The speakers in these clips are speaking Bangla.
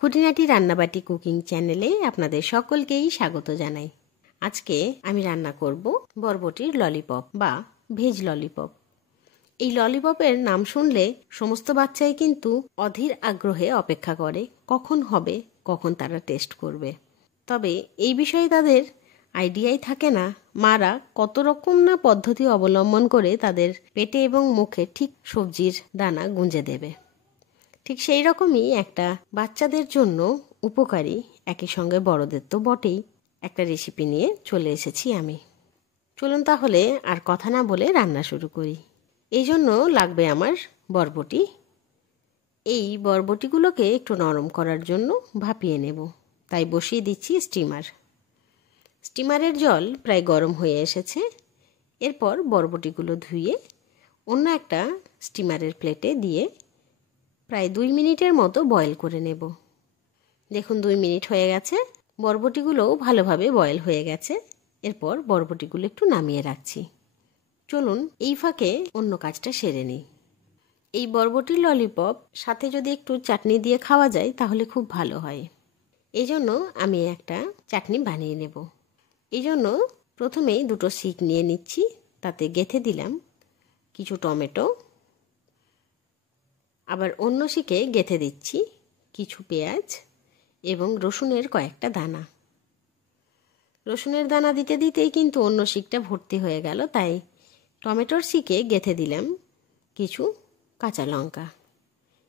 খুঁটিনাটি রান্নাবাটি কুকিং চ্যানেলে আপনাদের সকলকেই স্বাগত জানাই। আজকে আমি রান্না করব বরবটির ললিপপ বা ভেজ ললিপপ। এই ললিপপের নাম শুনলে সমস্ত বাচ্চাই কিন্তু অধীর আগ্রহে অপেক্ষা করে কখন হবে, কখন তারা টেস্ট করবে। তবে এই বিষয়ে তাদের আইডিয়াই থাকে না মারা কত রকম না পদ্ধতি অবলম্বন করে তাদের পেটে এবং মুখে ঠিক সবজির দানা গুঁজে দেবে। ঠিক সেই রকমই একটা বাচ্চাদের জন্য উপকারী, একই সঙ্গে বড়দের তো বটেই, একটা রেসিপি নিয়ে চলে এসেছি আমি। চলুন তাহলে আর কথা না বলে রান্না শুরু করি। এই জন্য লাগবে আমার বরবটি। এই বরবটিগুলোকে একটু নরম করার জন্য ভাপিয়ে নেব, তাই বসিয়ে দিচ্ছি স্টিমার। স্টিমারের জল প্রায় গরম হয়ে এসেছে। এরপর বরবটিগুলো ধুয়ে অন্য একটা স্টিমারের প্লেটে দিয়ে প্রায় 2 মিনিটের মতো বয়েল করে নেব। দেখুন 2 মিনিট হয়ে গেছে, বরবটিগুলোও ভালোভাবে বয়েল হয়ে গেছে। এরপর বরবটিগুলো একটু নামিয়ে রাখছি। চলুন এই ফাঁকে অন্য কাজটা সেরে নিই। এই বরবটির ললিপপ সাথে যদি একটু চাটনি দিয়ে খাওয়া যায় তাহলে খুব ভালো হয়। এই জন্য আমি একটা চাটনি বানিয়ে নেব। এই জন্য প্রথমেই 2টো শিক নিয়ে নিচ্ছি, তাতে গেঁথে দিলাম কিছু টমেটো, আবার অন্য শিকে গেঁথে দিচ্ছি কিছু পেঁয়াজ এবং রসুনের কয়েকটা দানা। রসুনের দানা দিতে দিতেই কিন্তু অন্য শিকটা ভর্তি হয়ে গেল, তাই টমেটোর শিকে গেঁথে দিলাম কিছু কাঁচা লঙ্কা।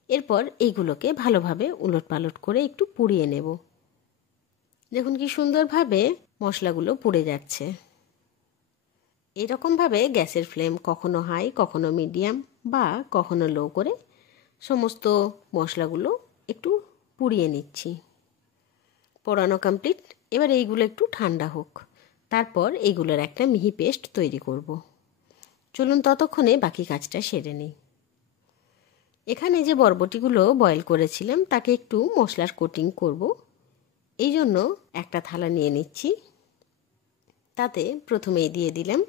এরপর এইগুলোকে ভালোভাবে উলটপালট করে একটু পুড়িয়ে নেব। দেখুন কি সুন্দরভাবে মশলাগুলো পুড়ে যাচ্ছে। এরকমভাবে গ্যাসের ফ্লেম কখনো হাই, কখনো মিডিয়াম বা কখনো লো করে সমস্ত মশলাগুলো একটু পুড়িয়ে নিচ্ছি। পোড়ানো কমপ্লিট। এবার এইগুলো একটু ঠান্ডা হোক, তারপর এইগুলোর একটা মিহি পেস্ট তৈরি করব। চলুন ততক্ষণে বাকি কাজটা সেরে নিই। এখানে যে বরবটিগুলো বয়েল করেছিলাম তাকে একটু মশলার কোটিং করব। এই জন্য একটা থালা নিয়ে নিচ্ছি, তাতে প্রথমেই দিয়ে দিলাম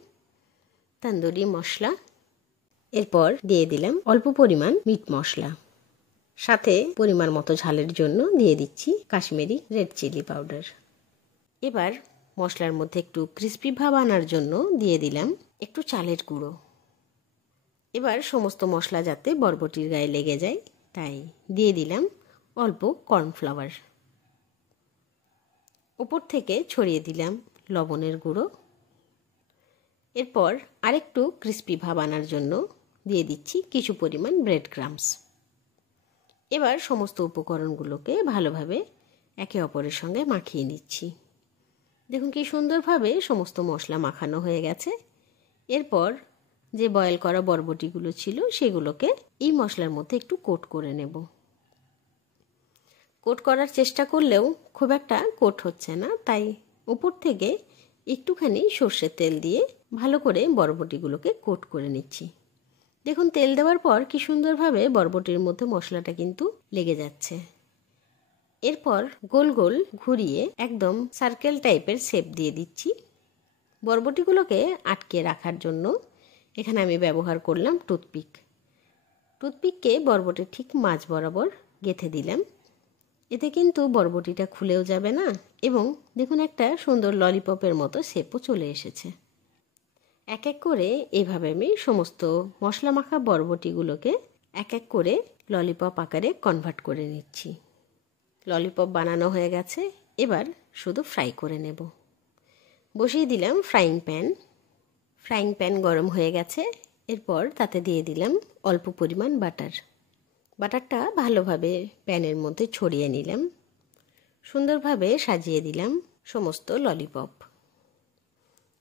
তন্দুরি মশলা, এরপর দিয়ে দিলাম অল্প পরিমাণ মিট মশলা, সাথে পরিমাণ মতো ঝালের জন্য দিয়ে দিচ্ছি কাশ্মীরি রেড চিলি পাউডার। এবার মশলার মধ্যে একটু ক্রিস্পি ভাব আনার জন্য দিয়ে দিলাম একটু চালের গুঁড়ো। এবার সমস্ত মশলা যাতে বরবটির গায়ে লেগে যায় তাই দিয়ে দিলাম অল্প কর্নফ্লাওয়ার। উপর থেকে ছড়িয়ে দিলাম লবণের গুঁড়ো। এরপর আরেকটু ক্রিস্পি ভাব আনার জন্য দিয়ে দিচ্ছি কিছু পরিমাণ ব্রেড ক্রাম্বস। এবার সমস্ত উপকরণগুলোকে ভালোভাবে একে অপরের সঙ্গে মাখিয়ে নিচ্ছি। দেখুন কি সুন্দরভাবে সমস্ত মশলা মাখানো হয়ে গেছে। এরপর যে বয়েল করা বরবটিগুলো ছিল সেগুলোকে এই মশলার মধ্যে একটু কোট করে নেব। কোট করার চেষ্টা করলেও খুব একটা কোট হচ্ছে না, তাই উপর থেকে একটুখানি সর্ষের তেল দিয়ে ভালো করে বরবটিগুলোকে কোট করে নিচ্ছি। দেখুন তেল দেওয়ার পর কি সুন্দরভাবে বরবটির মধ্যে মশলাটা কিন্তু লেগে যাচ্ছে। এরপর গোল গোল ঘুরিয়ে একদম সার্কেল টাইপের শেপ দিয়ে দিচ্ছি। বরবটিগুলোকে আটকে রাখার জন্য এখানে আমি ব্যবহার করলাম টুথপিক। টুথপিককে বরবটির ঠিক মাঝ বরাবর গেঁথে দিলাম। এতে কিন্তু বরবটিটা খুলেও যাবে না এবং দেখুন একটা সুন্দর ললিপপের মতো শেপও চলে এসেছে। এক এক করে এইভাবে আমি সমস্ত মশলা মাখা বরবটিগুলোকে এক এক করে ললিপপ আকারে কনভার্ট করে নিচ্ছি। ললিপপ বানানো হয়ে গেছে, এবার শুধু ফ্রাই করে নেব। বসিয়ে দিলাম ফ্রাইং প্যান। ফ্রাইং প্যান গরম হয়ে গেছে। এরপর তাতে দিয়ে দিলাম অল্প পরিমাণ বাটার। বাটারটা ভালোভাবে প্যানের মধ্যে ছড়িয়ে নিলাম। সুন্দরভাবে সাজিয়ে দিলাম সমস্ত ললিপপ।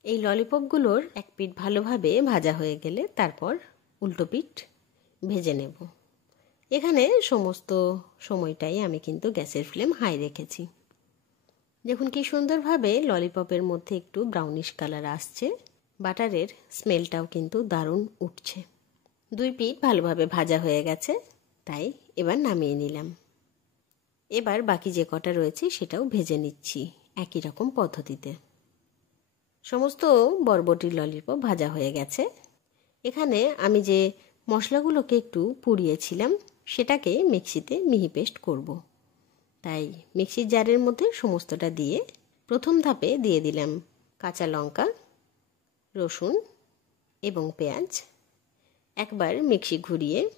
এই ললিপপগুলোর এক পিঠ ভালোভাবে ভাজা হয়ে গেলে তারপর উল্টো পিঠ ভেজে নেব। এখানে সমস্ত সময়টাই আমি কিন্তু গ্যাসের ফ্লেম হাই রেখেছি। দেখুন কি সুন্দরভাবে ললিপপের মধ্যে একটু ব্রাউনিশ কালার আসছে। বাটারের স্মেলটাও কিন্তু দারুণ উঠছে। 2 পিঠ ভালোভাবে ভাজা হয়ে গেছে, তাই এবার নামিয়ে নিলাম। এবার বাকি যে কটা রয়েছে সেটাও ভেজে নিচ্ছি একই রকম পদ্ধতিতে। সমস্ত বরবটির ললিপপ ভাজা হয়ে গেছে। এখানে আমি যে মশলাগুলোকে একটু পুড়িয়েছিলাম সেটাকে মিক্সিতে মিহি পেস্ট করব। তাই মিক্সির জারের মধ্যে সমস্তটা দিয়ে প্রথম ধাপে দিয়ে দিলাম কাঁচা লঙ্কা, রসুন এবং পেঁয়াজ। একবার মিক্সি ঘুরিয়ে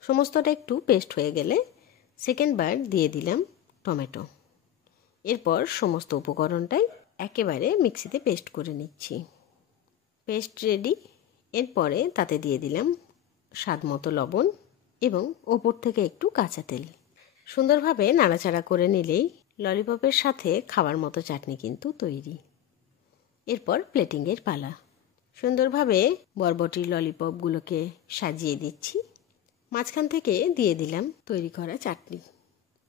সমস্তটা একটু পেস্ট হয়ে গেলে সেকেন্ডবার দিয়ে দিলাম টমেটো। এরপর সমস্ত উপকরণটাই একেবারে মিক্সিতে পেস্ট করে নিচ্ছি। Paste ready. এরপরে তাতে দিয়ে দিলাম স্বাদ মতো লবণ এবং ওপর থেকে একটু কাঁচা তেল। সুন্দরভাবে নাড়াচাড়া করে নিলেই ললিপপের সাথে খাওয়ার মতো চাটনি কিন্তু তৈরি। এরপর প্লেটিংয়ের পালা। সুন্দরভাবে বরবটির ললিপপগুলোকে সাজিয়ে দিচ্ছি। মাঝখান থেকে দিয়ে দিলাম তৈরি করা চাটনি।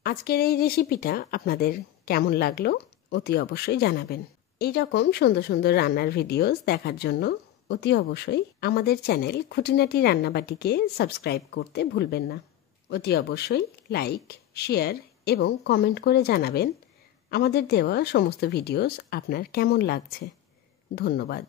আজকের এই রেসিপিটা আপনাদের কেমন লাগলো অতি অবশ্যই জানাবেন। এই রকম সুন্দর সুন্দর রান্নার ভিডিওস দেখার জন্য অতি অবশ্যই আমাদের চ্যানেল খুঁটিনাটি রান্নাবাটিকে সাবস্ক্রাইব করতে ভুলবেন না। অতি অবশ্যই লাইক, শেয়ার এবং কমেন্ট করে জানাবেন আমাদের দেওয়া সমস্ত ভিডিওস আপনার কেমন লাগছে। ধন্যবাদ।